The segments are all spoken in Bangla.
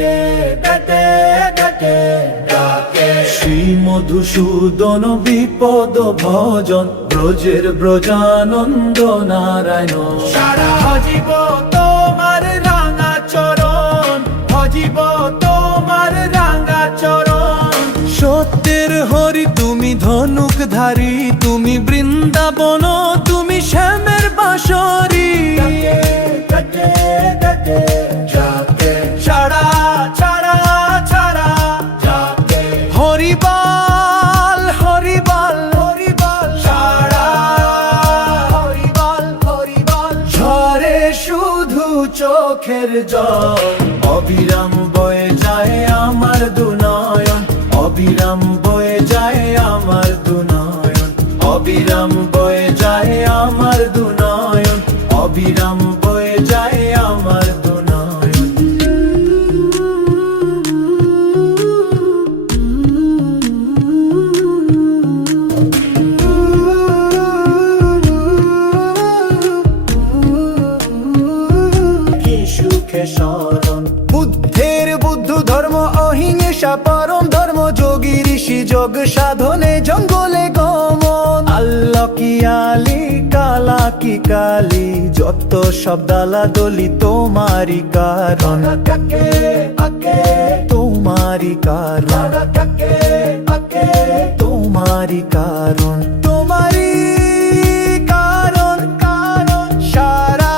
ডাকে ডাকে ডাকে ডাকে শ্রী মধুসূদন বিপদ ভজন ব্রজের ব্রজানন্দ নারায়ণ সারা ভজিব তোমার রাঙা চরণ ভজিব তোমার রাঙা চরণ সত্যের হরি তুমি ধনুকধারী তুমি বৃন্দাবন তুমি শ্যামের বাঁশরী ছাড়া ছাড়া ছাড়া যাকে হরিবল হরিবল হরিবল ছাড়া হরিবল হরিবল ঝরে শুধু চোখের জল অবিরাম বয়ে যায় আমার দুনয়ন অবিরাম বয়ে যায় আমার দুনয়ন অবিরাম বয়ে যায় আমার দুনয়ন অবিরাম বয়ে যায় আমার দুনয়ন কি সুখে শরণ বুদ্ধের বুদ্ধ ধর্ম অহিংসা পরম ধর্ম যোগী ঋষি যোগ সাধনে জঙ্গলে গমন আল্লাহ কি আলী কালা কি কালী যত সব দালা দলি তোমারি কারণ তোমারি কারণ তোমারি কারণ তোমারি কারণ কারণ সারা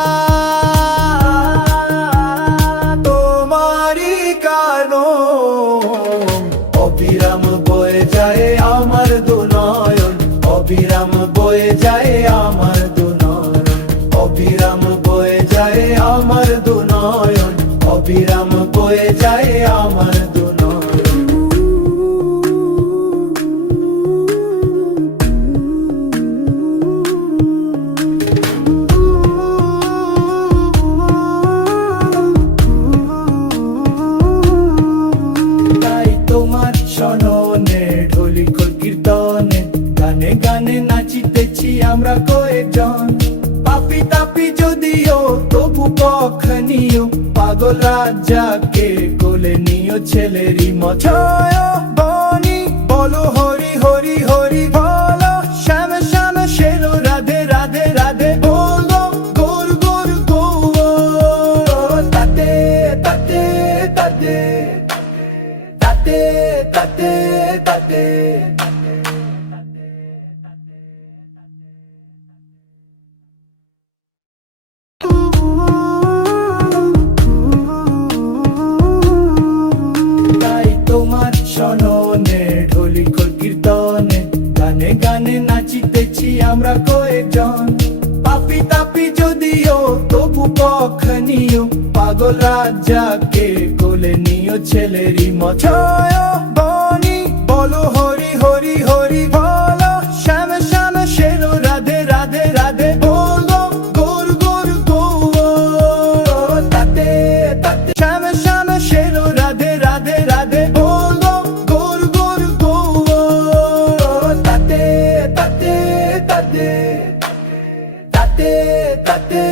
তোমারি কারণ অবিরাম বয়ে যায় আমার দুনয়ন অবিরাম বয়ে যায় আমার দুনয়ন অবিরাম বয়ে যায় আমার দুনয়ন অবিরাম বয়ে যায় আমার দুনয়ন তাই তোমার শোননে ঢোলিকল কীর্তনে গানে গানে নাচিতেছি আমরা কয়েকজন পাপি তাপি যদিও তবু পক্ষ নিও পাগল রাজাকে কোলে নিও ছেলেরই মছয় বনি বলো হরি হরি হরি বলো শ্যাম শ্যাম শেরো রাধে রাধে রাধে বলো গোর গোর গৌর তাতে তাতে তাতে তাতে তাতে তাতে তাই তোমার শোননে ঢোলিকল কীর্তনে গানে গানে নাচিতেছি আমরা কয়েকজন পাপি তাপি যদিও তবু পক্ষ নিও পাগল রাজাকে কোলে নিও ছেলেরই মছয় বনি বলো হরি হরি হরি বলো শ্যাম শ্যাম শেরো রাধে রাধে রাধে বলো গোর গোর গৌর তাতে তাতে শ্যাম শ্যাম শেরো রাধে রাধে রাধে বলো গোর গোর গৌর তাতে তাতে তাতে তাতে তাতে